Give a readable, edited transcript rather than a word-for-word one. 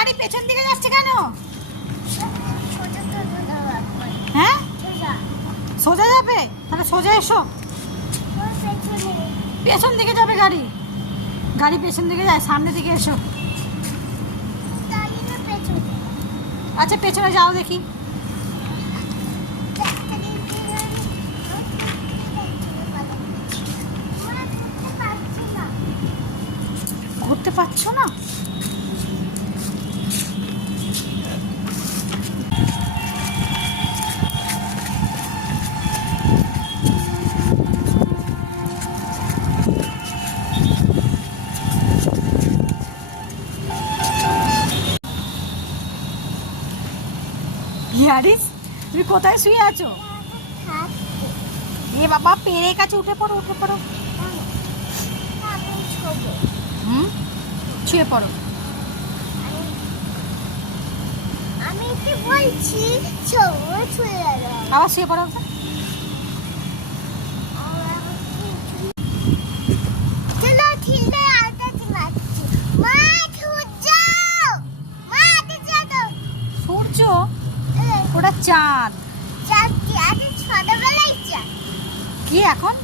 গাড়ি পেছন দিকে যাচ্ছে কেন? হ্যাঁ সোজা যাবে, তাহলে সোজা এসো। পেছন দিকে যাবে গাড়ি, গাড়ি পেছন দিকে যায়, সামনের দিকে এসো। আচ্ছা পেছনে যাও দেখি। ঘুরতে পারছো না? ইয়ারিস তুমি কোথায় শুয়ে আছো? এ বাবা পেরের কাছে উঠে পড়ো, উঠে পড়ো। শুয়ে পড়ো। আমি কি বলছি আবার শুয়ে পড়ো। চলো ঠিকই আলতাছি মারছি মা সূর্য মা দেখো সূর্য? ওটা চাঁদ। চাঁদ কি আজ ছোটবেলায় চাঁদ কি এখন?